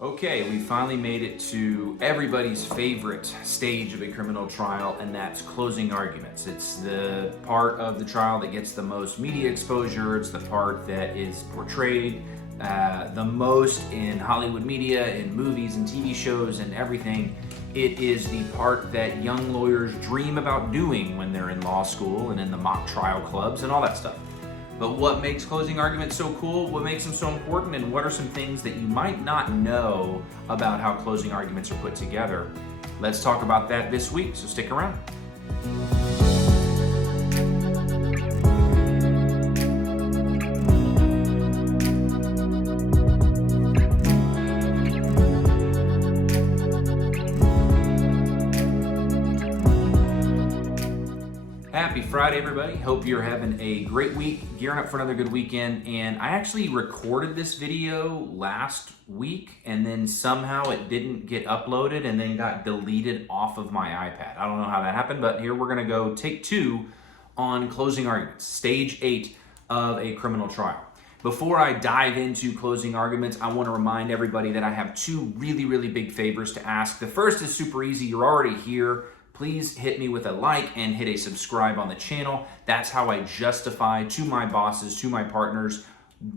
Okay, we finally made it to everybody's favorite stage of a criminal trial, and that's closing arguments. It's the part of the trial that gets the most media exposure. It's the part that is portrayed the most in Hollywood media, in movies and TV shows and everything. It is the part that young lawyers dream about doing when they're in law school and in the mock trial clubs and all that stuff. But what makes closing arguments so cool? What makes them so important? And what are some things that you might not know about how closing arguments are put together? Let's talk about that this week, so stick around. Happy Friday, everybody. Hope you're having a great week, gearing up for another good weekend. And I actually recorded this video last week, and then somehow it didn't get uploaded and then got deleted off of my iPad. I don't know how that happened, but here we're gonna go take two on closing arguments, stage 8 of a criminal trial. Before I dive into closing arguments, I want to remind everybody that I have two really big favors to ask. The first is super easy. You're already here. Please hit me with a like and hit a subscribe on the channel. That's how I justify to my bosses, to my partners,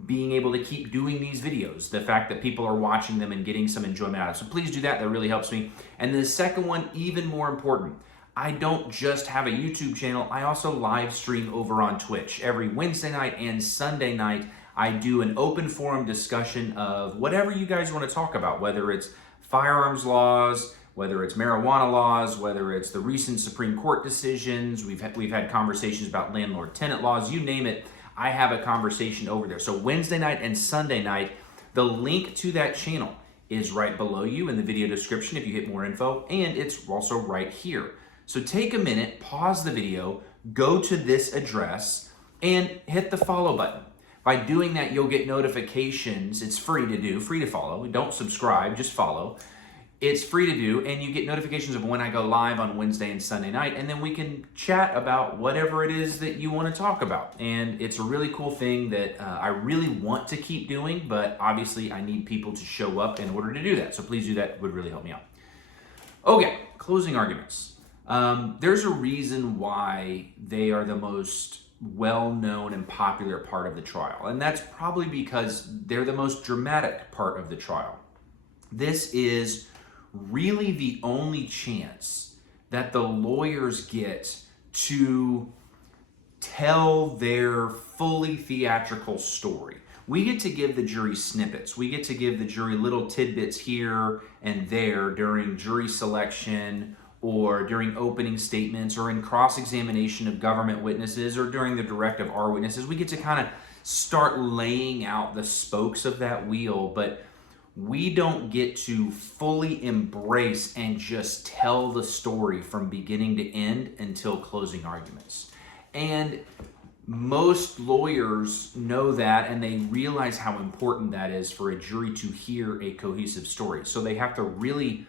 being able to keep doing these videos. The fact that people are watching them and getting some enjoyment out of it. So please do that. That really helps me. And the second one, even more important, I don't just have a YouTube channel. I also live stream over on Twitch. Every Wednesday night and Sunday night, I do an open forum discussion of whatever you guys want to talk about, whether it's firearms laws, whether it's marijuana laws, whether it's the recent Supreme Court decisions. We've had conversations about landlord-tenant laws, you name it. I have a conversation over there. So Wednesday night and Sunday night, the link to that channel is right below you in the video description if you hit more info, and it's also right here. So take a minute, pause the video, go to this address, and hit the follow button. By doing that, you'll get notifications. It's free to do, free to follow. Don't subscribe, just follow. It's free to do, and you get notifications of when I go live on Wednesday and Sunday night, and then we can chat about whatever it is that you want to talk about. And it's a really cool thing that I really want to keep doing, but obviously I need people to show up in order to do that. So please do that, it would really help me out. Okay, closing arguments. There's a reason why they are the most well-known and popular part of the trial, and that's probably because they're the most dramatic part of the trial. This is really the only chance that the lawyers get to tell their fully theatrical story. We get to give the jury snippets. We get to give the jury little tidbits here and there during jury selection or during opening statements or in cross-examination of government witnesses or during the direct of our witnesses. We get to kind of start laying out the spokes of that wheel, but we don't get to fully embrace and just tell the story from beginning to end until closing arguments. And most lawyers know that, and they realize how important that is for a jury to hear a cohesive story. So they have to really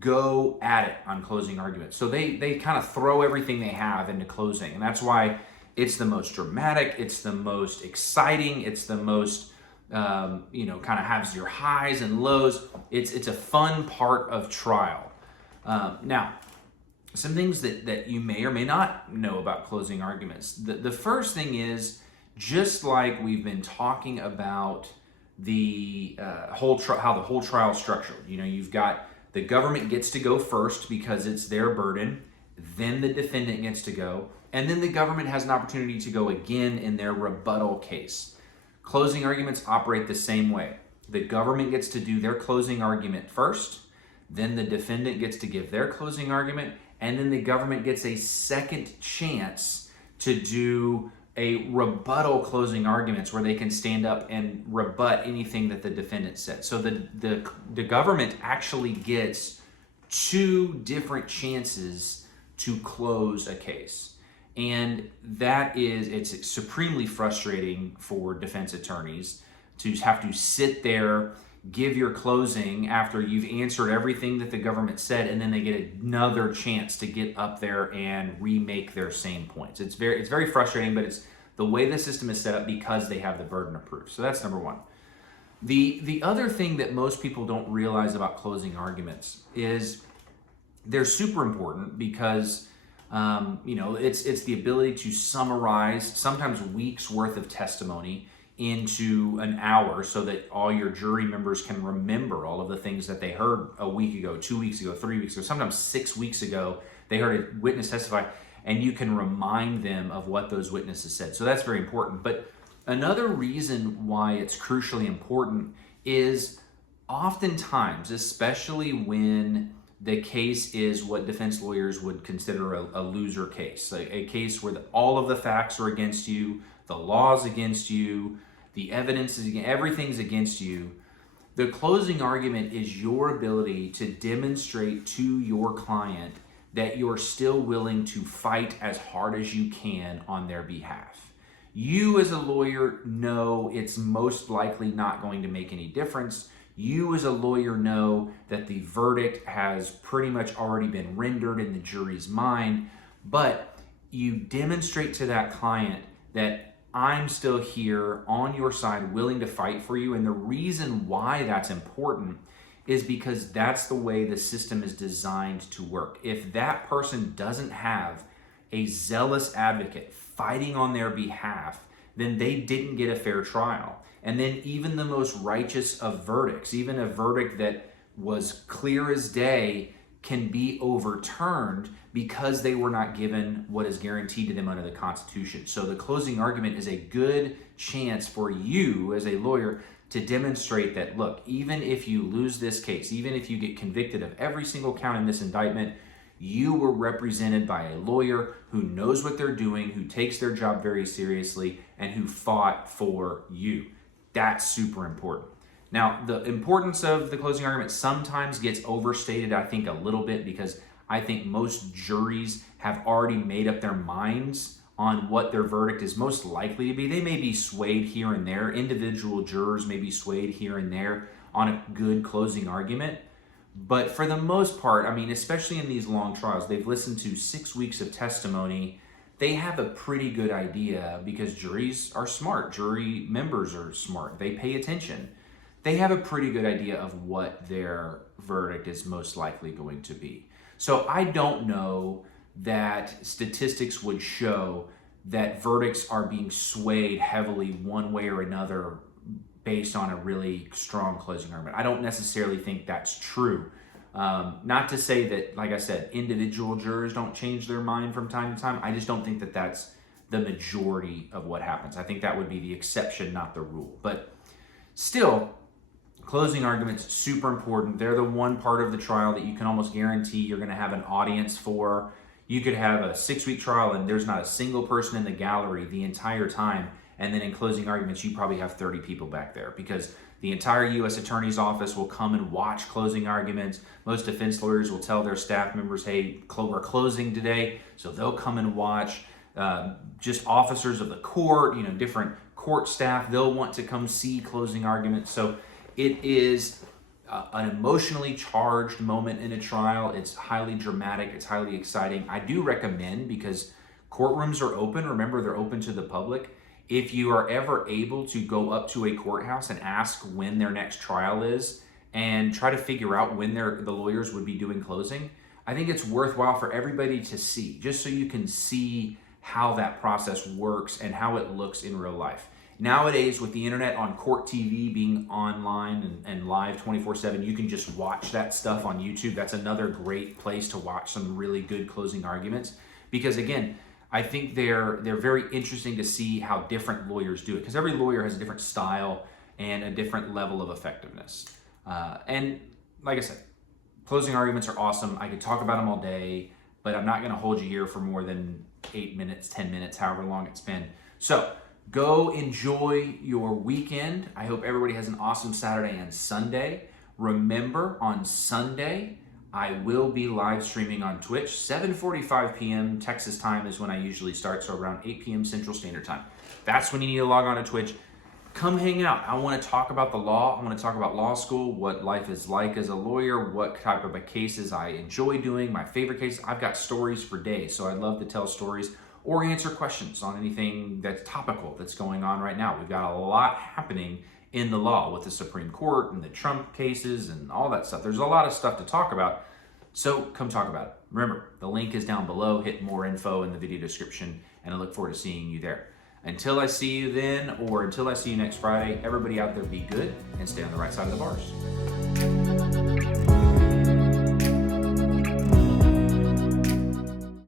go at it on closing arguments. So they kind of throw everything they have into closing. And that's why it's the most dramatic, it's the most exciting, it's the most kind of has your highs and lows. It's a fun part of trial. Now, some things that you may or may not know about closing arguments. The first thing is, just like we've been talking about the how the whole trial is structured. You've got the government gets to go first because it's their burden, then the defendant gets to go, and then the government has an opportunity to go again in their rebuttal case. Closing arguments operate the same way. The government gets to do their closing argument first, then the defendant gets to give their closing argument, and then the government gets a second chance to do a rebuttal closing arguments where they can stand up and rebut anything that the defendant said. So the government actually gets two different chances to close a case. And it's supremely frustrating for defense attorneys to have to sit there, give your closing after you've answered everything that the government said, and then they get another chance to get up there and remake their same points. It's very frustrating, but it's the way the system is set up because they have the burden of proof. So that's number one. The other thing that most people don't realize about closing arguments is they're super important because it's the ability to summarize sometimes weeks worth of testimony into an hour so that all your jury members can remember all of the things that they heard a week ago, 2 weeks ago, 3 weeks ago, sometimes 6 weeks ago. They heard a witness testify, and you can remind them of what those witnesses said. So that's very important. But another reason why it's crucially important is oftentimes, especially when the case is what defense lawyers would consider a loser case, a case where all of the facts are against you, the law's against you, the evidence is against, everything's against you. The closing argument is your ability to demonstrate to your client that you're still willing to fight as hard as you can on their behalf. You as a lawyer know it's most likely not going to make any difference. You as a lawyer know that the verdict has pretty much already been rendered in the jury's mind, but you demonstrate to that client that I'm still here on your side, willing to fight for you. And the reason why that's important is because that's the way the system is designed to work. If that person doesn't have a zealous advocate fighting on their behalf, then they didn't get a fair trial. And then even the most righteous of verdicts, even a verdict that was clear as day, can be overturned because they were not given what is guaranteed to them under the Constitution. So the closing argument is a good chance for you as a lawyer to demonstrate that, look, even if you lose this case, even if you get convicted of every single count in this indictment, you were represented by a lawyer who knows what they're doing, who takes their job very seriously, and who fought for you. That's super important. Now, the importance of the closing argument sometimes gets overstated, I think, a little bit, because I think most juries have already made up their minds on what their verdict is most likely to be. They may be swayed here and there. Individual jurors may be swayed here and there on a good closing argument. But for the most part, I mean, especially in these long trials, they've listened to 6 weeks of testimony. They have a pretty good idea, because juries are smart. Jury members are smart. They pay attention. They have a pretty good idea of what their verdict is most likely going to be. So I don't know that statistics would show that verdicts are being swayed heavily one way or another based on a really strong closing argument. I don't necessarily think that's true. Not to say that, like I said, individual jurors don't change their mind from time to time. I just don't think that that's the majority of what happens. I think that would be the exception, not the rule. But still, closing arguments, super important. They're the one part of the trial that you can almost guarantee you're going to have an audience for. You could have a 6-week trial and there's not a single person in the gallery the entire time. And then in closing arguments, you probably have 30 people back there, because the entire U.S. Attorney's Office will come and watch closing arguments. Most defense lawyers will tell their staff members, hey, we're closing today. So they'll come and watch. Just officers of the court, different court staff, they'll want to come see closing arguments. So it is an emotionally charged moment in a trial. It's highly dramatic. It's highly exciting. I do recommend, because courtrooms are open. Remember, they're open to the public. If you are ever able to go up to a courthouse and ask when their next trial is and try to figure out when the lawyers would be doing closing, I think it's worthwhile for everybody to see, just so you can see how that process works and how it looks in real life. Nowadays, with the internet on Court TV being online and live 24/7, you can just watch that stuff on YouTube. That's another great place to watch some really good closing arguments, because again, I think they're very interesting to see how different lawyers do it, because every lawyer has a different style and a different level of effectiveness. And like I said, closing arguments are awesome. I could talk about them all day, but I'm not going to hold you here for more than 8 minutes, 10 minutes, however long it's been. So go enjoy your weekend. I hope everybody has an awesome Saturday and Sunday. Remember, on Sunday, I will be live streaming on Twitch. 7:45 p.m. Texas time is when I usually start, so around 8 p.m. Central Standard Time. That's when you need to log on to Twitch. Come hang out. I want to talk about the law. I want to talk about law school, what life is like as a lawyer, what type of cases I enjoy doing, my favorite cases. I've got stories for days, so I'd love to tell stories or answer questions on anything that's topical that's going on right now. We've got a lot happening in the law with the Supreme Court and the Trump cases and all that stuff. There's a lot of stuff to talk about. So come talk about it. Remember, the link is down below. Hit more info in the video description, and I look forward to seeing you there. Until I see you then, or until I see you next Friday, everybody out there be good and stay on the right side of the bars.